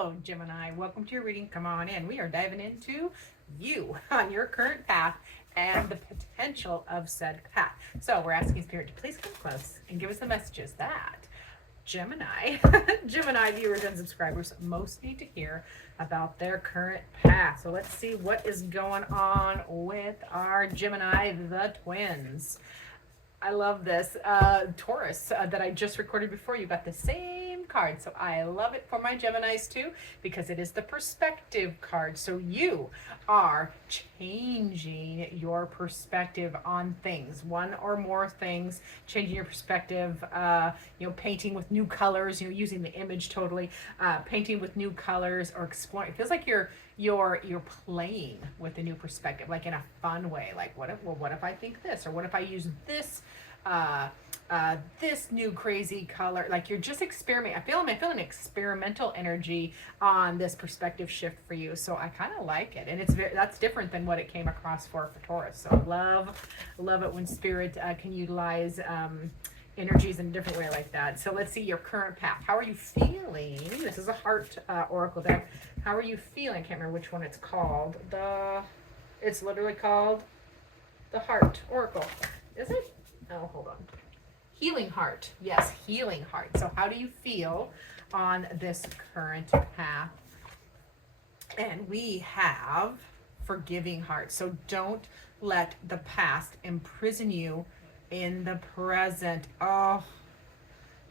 Hello, Gemini. Welcome to your reading. Come on in. We are diving into you on your current path and the potential of said path. So we're asking Spirit to please come close and give us the messages that Gemini, Gemini viewers and subscribers most need to hear about their current path. So let's see what is going on with our Gemini, the twins. I love this. Taurus that I just recorded before, you got the same card. So I love it for my Geminis too, because it is the perspective card. So you are changing your perspective on things, one or more things, changing your perspective, painting with new colors, using the image totally, painting with new colors or exploring. It feels like you're playing with a new perspective, like in a fun way. Like what if I think this, or what if I use this this new crazy color? Like you're just experimenting. I feel an experimental energy on this perspective shift for you. So I kind of like it, and that's different than what it came across for Taurus. So love it when Spirit can utilize energies in a different way like that. So let's see your current path. How are you feeling? This is a heart oracle deck. How are you feeling? I can't remember which one it's called. It's literally called the Heart Oracle. Is it? Oh, hold on. Healing Heart. Yes, Healing Heart. So how do you feel on this current path? And we have Forgiving Heart. So don't let the past imprison you in the present. Oh,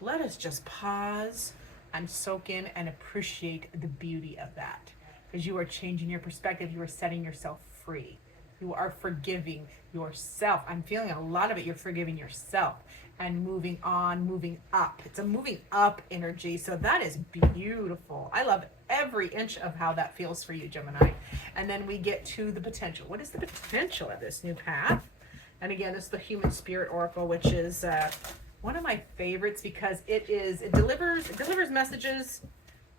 let us just pause and soak in and appreciate the beauty of that, because you are changing your perspective. You are setting yourself free. You are forgiving yourself. I'm feeling a lot of it. You're forgiving yourself and moving on, moving up. It's a moving up energy. So that is beautiful. I love every inch of how that feels for you, Gemini. And then we get to the potential. What is the potential of this new path? And again, this is the Human Spirit Oracle, which is one of my favorites because it delivers messages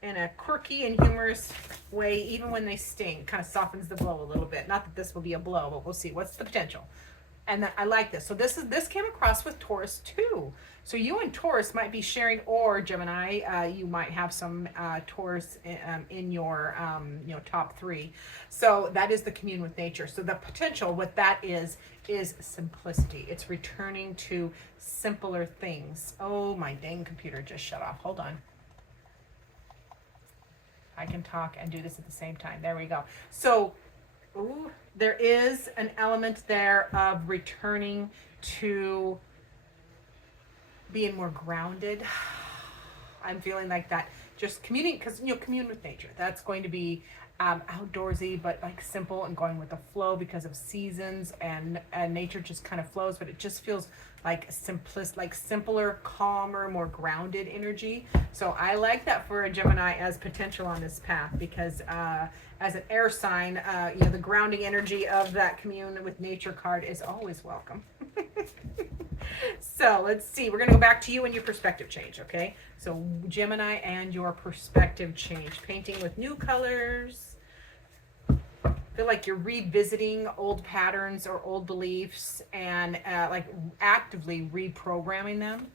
in a quirky and humorous way, even when they sting. Kind of softens the blow a little bit. Not that this will be a blow, but we'll see. What's the potential? And I like this. So this came across with Taurus too. So you and Taurus might be sharing, or Gemini, you might have some Taurus in your top three. So that is the commune with nature. So the potential, what that is simplicity. It's returning to simpler things. Oh, my dang computer just shut off. Hold on. I can talk and do this at the same time. There we go. So there is an element there of returning to being more grounded. I'm feeling like that. Just communing, because commune with nature. That's going to be outdoorsy, but like simple and going with the flow because of seasons, and nature just kind of flows, but it just feels like simpler, calmer, more grounded energy. So I like that for a Gemini as potential on this path, because as an air sign, the grounding energy of that commune with nature card is always welcome. So let's see. We're going to go back to you and your perspective change, okay? So Gemini and your perspective change. Painting with new colors. Feel like you're revisiting old patterns or old beliefs and like actively reprogramming them.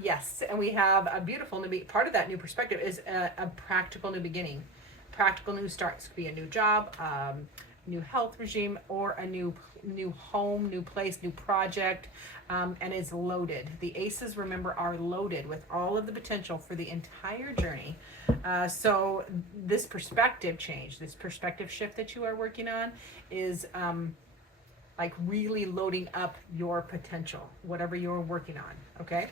Yes, and we have a beautiful new part of that new perspective is a practical new beginning. Practical new starts. Could be a new job, new health regime, or a new home, new place, new project, and is loaded. The aces, remember, are loaded with all of the potential for the entire journey. So this perspective change, this perspective shift that you are working on is like really loading up your potential, whatever you're working on, okay?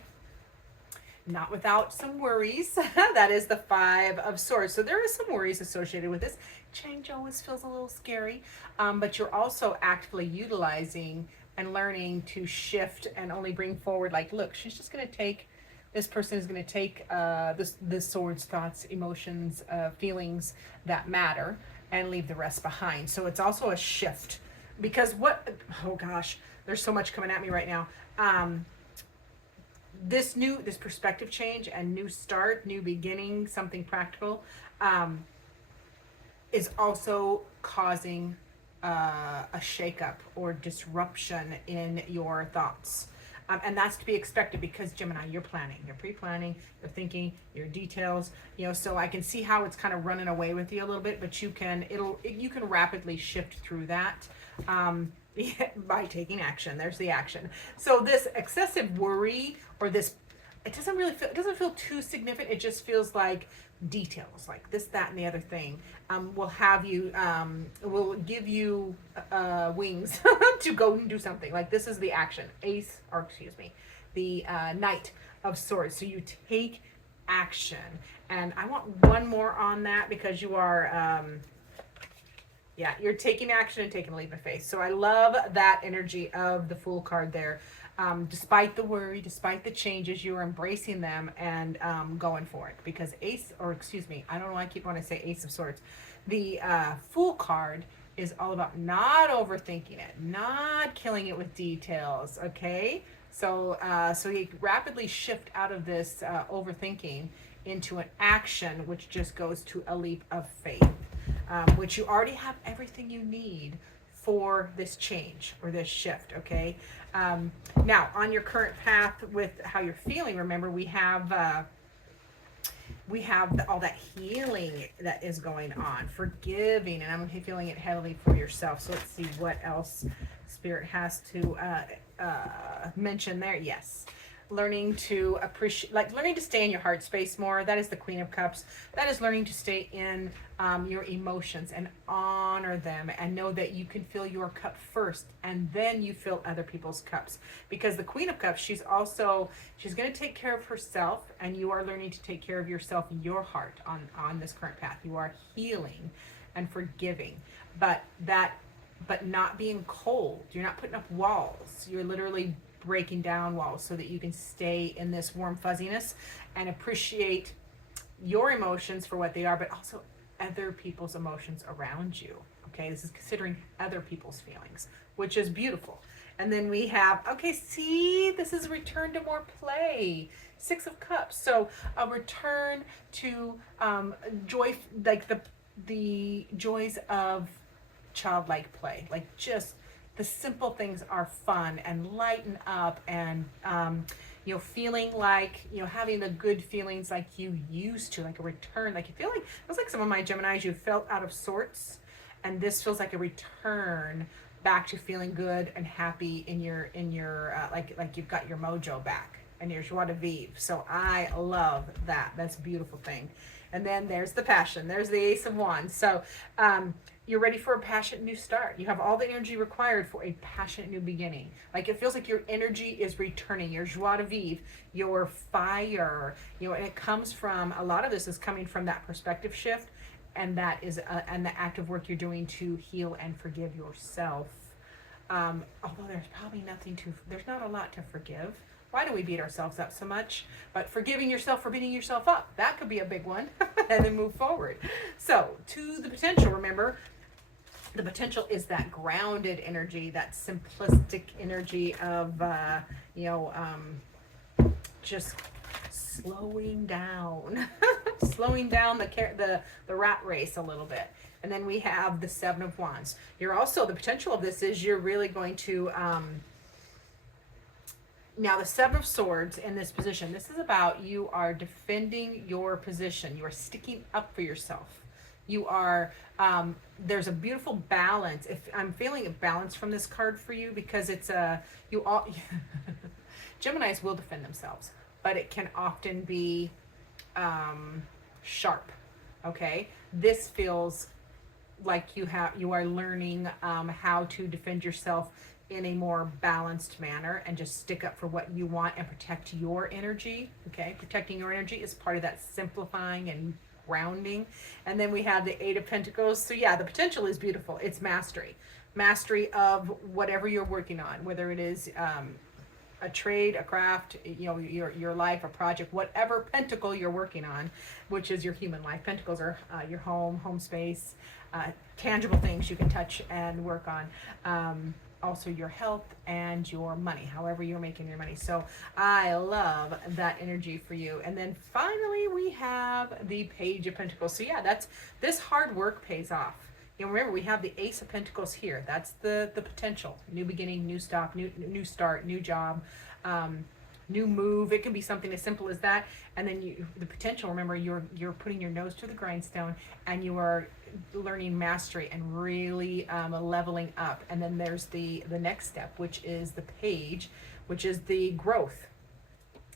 Not without some worries. That is the Five of Swords. So there is some worries associated with this. Change always feels a little scary, but you're also actively utilizing and learning to shift and only bring forward, like, look, this person is going to take this swords, thoughts, emotions, feelings that matter, and leave the rest behind. So it's also a shift, because oh gosh, there's so much coming at me right now. This perspective change and new start, new beginning, something practical, is also causing a shakeup or disruption in your thoughts. And that's to be expected because Gemini, you're planning, you're pre-planning, you're thinking, your details, so I can see how it's kind of running away with you a little bit, but you can rapidly shift through that. By taking action. There's the action. So this excessive worry, or this, it doesn't feel too significant. It just feels like details, like this, that, and the other thing, will give you wings to go and do something. Like this is the action, the Knight of Swords. So you take action, and I want one more on that because you are. You're taking action and taking a leap of faith. So I love that energy of the Fool card there. Despite the worry, despite the changes, you're embracing them and going for it. Because I don't know why I keep wanting to say Ace of Swords. The Fool card is all about not overthinking it, not killing it with details, okay? So you rapidly shift out of this overthinking into an action, which just goes to a leap of faith. Which you already have everything you need for this change or this shift, okay? Now, on your current path with how you're feeling, remember we have all that healing that is going on, forgiving, and I'm feeling it heavily for yourself. So let's see what else Spirit has to mention there. Yes. Learning to appreciate, like learning to stay in your heart space more. That is the Queen of Cups. That is learning to stay in your emotions and honor them, and know that you can fill your cup first and then you fill other people's cups. Because the Queen of Cups, she's going to take care of herself, and you are learning to take care of yourself, your heart on this current path. You are healing and forgiving, but not being cold. You're not putting up walls. You're literally breaking down walls so that you can stay in this warm fuzziness and appreciate your emotions for what they are, but also other people's emotions around you. Okay, this is considering other people's feelings, which is beautiful. And then we have, this is return to more play. Six of Cups. So a return to joy, like the joys of childlike play, like just the simple things are fun and lighten up, and feeling like having the good feelings like you used to, like a return, like you feel like it was like some of my Geminis, you felt out of sorts, and this feels like a return back to feeling good and happy in your like you've got your mojo back and your joie de vivre. So I love that. That's a beautiful thing. And then there's the passion. There's the Ace of Wands. So you're ready for a passionate new start. You have all the energy required for a passionate new beginning. Like it feels like your energy is returning, your joie de vivre, your fire, and it comes from, a lot of this is coming from that perspective shift, and that is, and the active work you're doing to heal and forgive yourself. Although there's not a lot to forgive. Why do we beat ourselves up so much? But forgiving yourself for beating yourself up, that could be a big one. And then move forward. So to the potential, remember, the potential is that grounded energy, that simplistic energy of, just slowing down, slowing down the rat race a little bit. And then we have the Seven of Wands. The potential of this is you're really going to, now the Seven of Swords in this position, this is about you are defending your position. You are sticking up for yourself. You are, there's a beautiful balance. If I'm feeling a balance from this card for you, because it's Geminis will defend themselves, but it can often be sharp. Okay, this feels like you are learning how to defend yourself in a more balanced manner, and just stick up for what you want and protect your energy. Okay, protecting your energy is part of that simplifying and grounding. And then we have the Eight of Pentacles. So yeah, the potential is beautiful. It's mastery of whatever you're working on, whether it is a trade, a craft, your life, a project, whatever pentacle you're working on, which is your human life. Pentacles are your home space, tangible things you can touch and work on. Also your health and your money, however you're making your money. So I love that energy for you. And then finally we have the Page of Pentacles. So yeah, this hard work pays off. Remember, we have the Ace of Pentacles here. That's the potential. New beginning, new stop, new start, new job. new move. It can be something as simple as that. And then the potential, remember, you're putting your nose to the grindstone, and you are learning mastery and really leveling up. And then there's the next step, which is the page, which is the growth.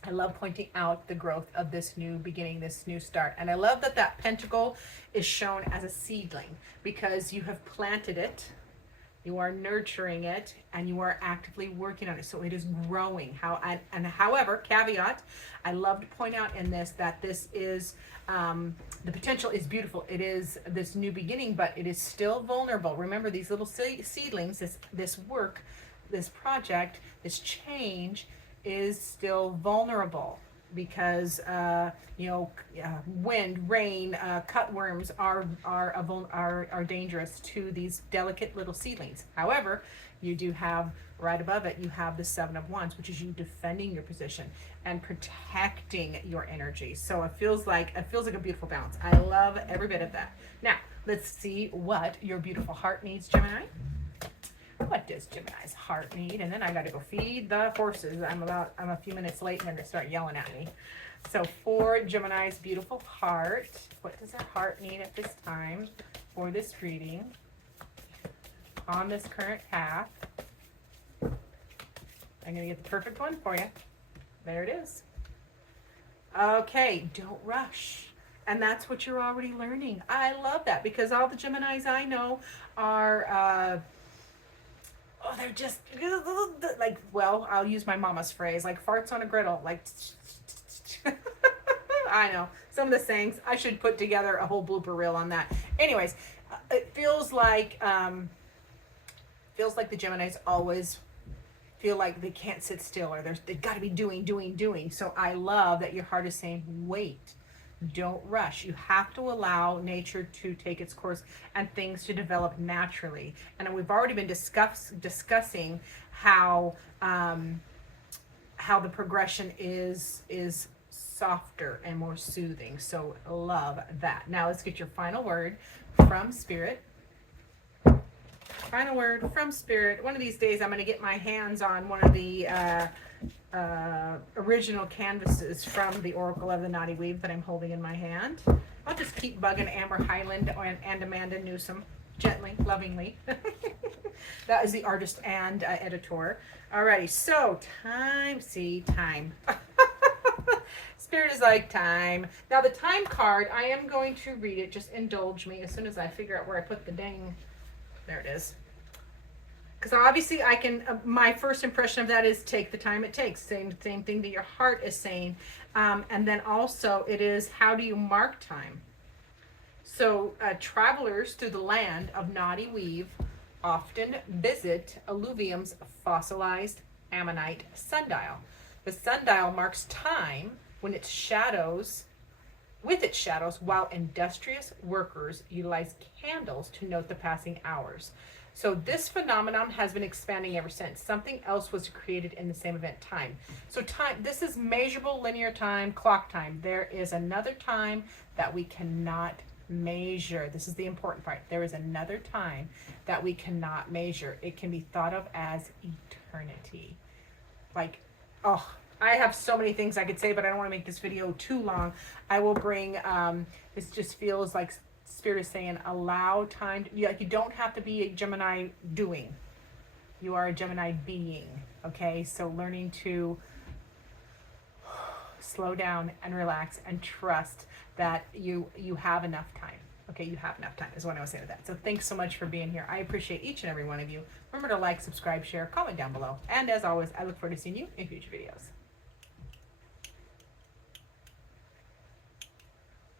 I love pointing out the growth of this new beginning, this new start. And I love that that pentacle is shown as a seedling, because you have planted it, you are nurturing it, and you are actively working on it. So it is growing. However, caveat, I love to point out in this that this is, the potential is beautiful. It is this new beginning, but it is still vulnerable. Remember, these little seedlings, this work, this project, this change is still vulnerable, because wind, rain, cutworms are dangerous to these delicate little seedlings. However, you do have right above it, you have the Seven of Wands, which is you defending your position and protecting your energy. So it feels like a beautiful balance. I love every bit of that. Now let's see what your beautiful heart needs, Gemini. What does Gemini's heart need? And then I got to go feed the horses. I'm a few minutes late, and they're going to start yelling at me. So for Gemini's beautiful heart, what does her heart need at this time for this reading on this current path? I'm going to get the perfect one for you. There it is. Okay, don't rush. And that's what you're already learning. I love that, because all the Geminis I know are they're just like, well, I'll use my mama's phrase, like farts on a griddle, like I know some of the sayings. I should put together a whole blooper reel on that. Anyways, it feels like the Geminis always feel like they can't sit still, or they've got to be doing. So I love that your heart is saying, wait. Don't rush. You have to allow nature to take its course and things to develop naturally. And we've already been discussing how the progression is softer and more soothing. So love that. Now let's get your final word from Spirit. Final word from Spirit. One of these days I'm going to get my hands on one of the original canvases from the Oracle of the Naughty Weave that I'm holding in my hand. I'll just keep bugging Amber Highland and Amanda Newsom gently, lovingly. That is the artist and editor. Alrighty, so time. Spirit is like time. Now the time card, I am going to read it. Just indulge me as soon as I figure out where I put the dang. There it is. Because obviously I can, my first impression of that is take the time it takes. Same thing that your heart is saying. And then also it is, how do you mark time? So travelers through the land of Naughty Weave often visit Alluvium's fossilized ammonite sundial. The sundial marks time with its shadows, while industrious workers utilize candles to note the passing hours. So this phenomenon has been expanding ever since. Something else was created in the same event, time. So time, this is measurable linear time, clock time. There is another time that we cannot measure. This is the important part. There is another time that we cannot measure. It can be thought of as eternity. Like, oh, I have so many things I could say, but I don't want to make this video too long. I will bring, this just feels like Spirit is saying, allow time. You don't have to be a Gemini doing. You are a Gemini being. Okay, so learning to slow down and relax and trust that you have enough time. Okay, you have enough time is what I was saying with that. So thanks so much for being here. I appreciate each and every one of you. Remember to like, subscribe, share, comment down below. And as always, I look forward to seeing you in future videos.